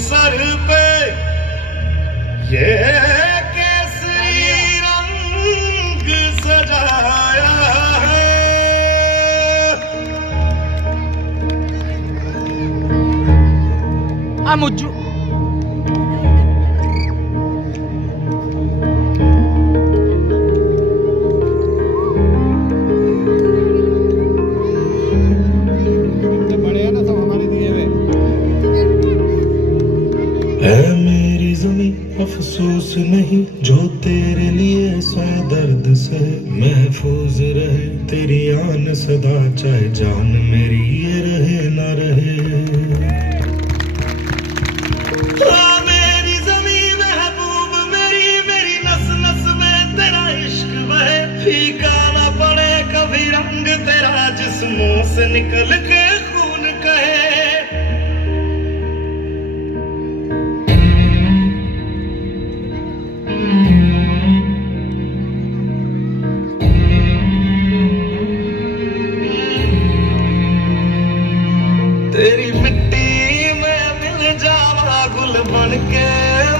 Sir पे ये केसरी रंग सजाया है। मुझे है मेरी ज़मीं अफसोस नहीं जो तेरे लिए सौ दर्द से महफूज रहे तेरी आन सदा चाहे जान मेरी ये रहे ना रहे। मेरी ज़मीं महबूब मेरी मेरी नस नस में तेरा इश्क बहे फीका ना पड़े कभी रंग तेरा जिस्मों से निकल के खून कहे। तेरी मिट्टी में मिल जावा गुल बन के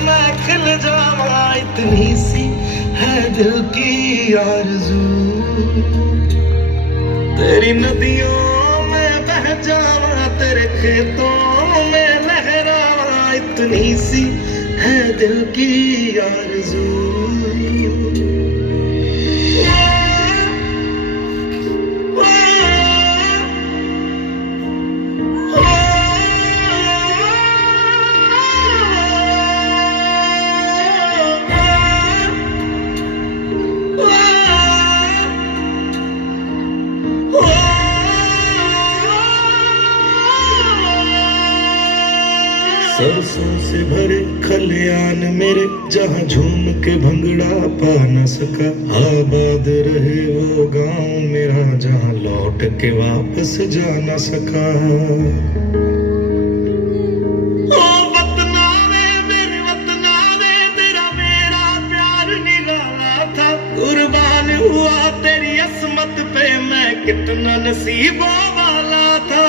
मैं खिल जावा इतनी सी है दिल की आरज़ू। तेरी नदियों में बह जावा तेरे खेतों में लहरावा इतनी सी है दिल की आरज़ू। सरसों से भरे खलियान मेरे जहाँ झूम के भंगड़ा पा न सका आबाद रहे वो गांव मेरा जहाँ लौट के वापस जा न सका। ओ वतना वे मेरे वतना वे तेरा मेरा प्यार निराला था कुर्बान हुआ तेरी असमत पे मैं कितना नसीबों वाला था।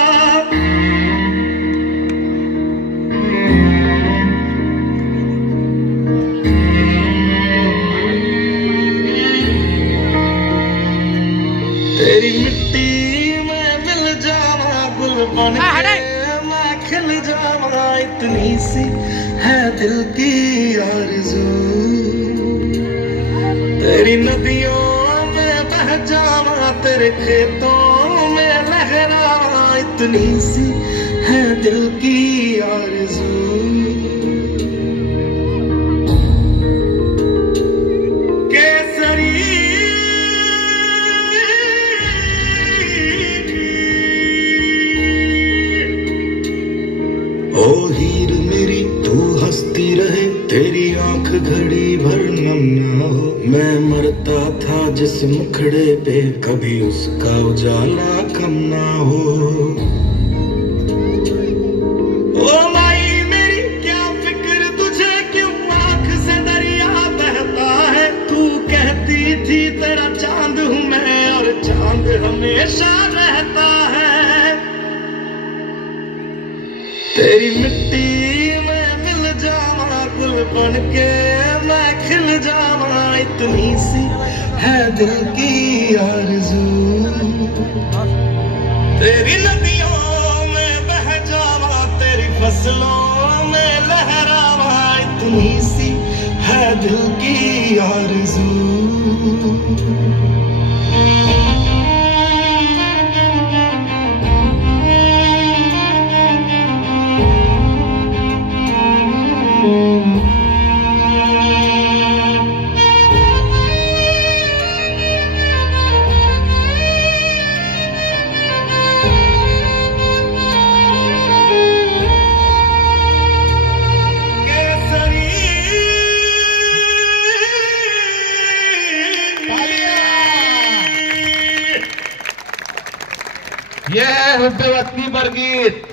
तेरी मिट्टी में मिल जावा गुल बन के मैं खिल जावा इतनी सी है दिल की आरज़ू। तेरी नदियों में बह जावा तेरे खेतों में लहरावा इतनी सी है दिल की आरज़ू। ओ हीर मेरी तू हंसती रहे तेरी आंख घड़ी भर नम ना हो मैं मरता था जिस मुखड़े पे कभी उसका उजाला कम ना हो। ओ माई मेरी क्या फिक्र तुझे क्यों आंख से दरिया बहता है तू कहती थी तेरा चांद हूँ मैं और चांद हमेशा रहता है। तेरी मिट्टी में मिल जावा गुल बन के मैं खिल जावा इतनी सी है दिल की आरज़ू। तेरी नदियों में बह जावा तेरी फसलों में लहरावा इतनी सी है दिल की आरज़ू। केसरी ये है हुब्बे वतनी पर गीत।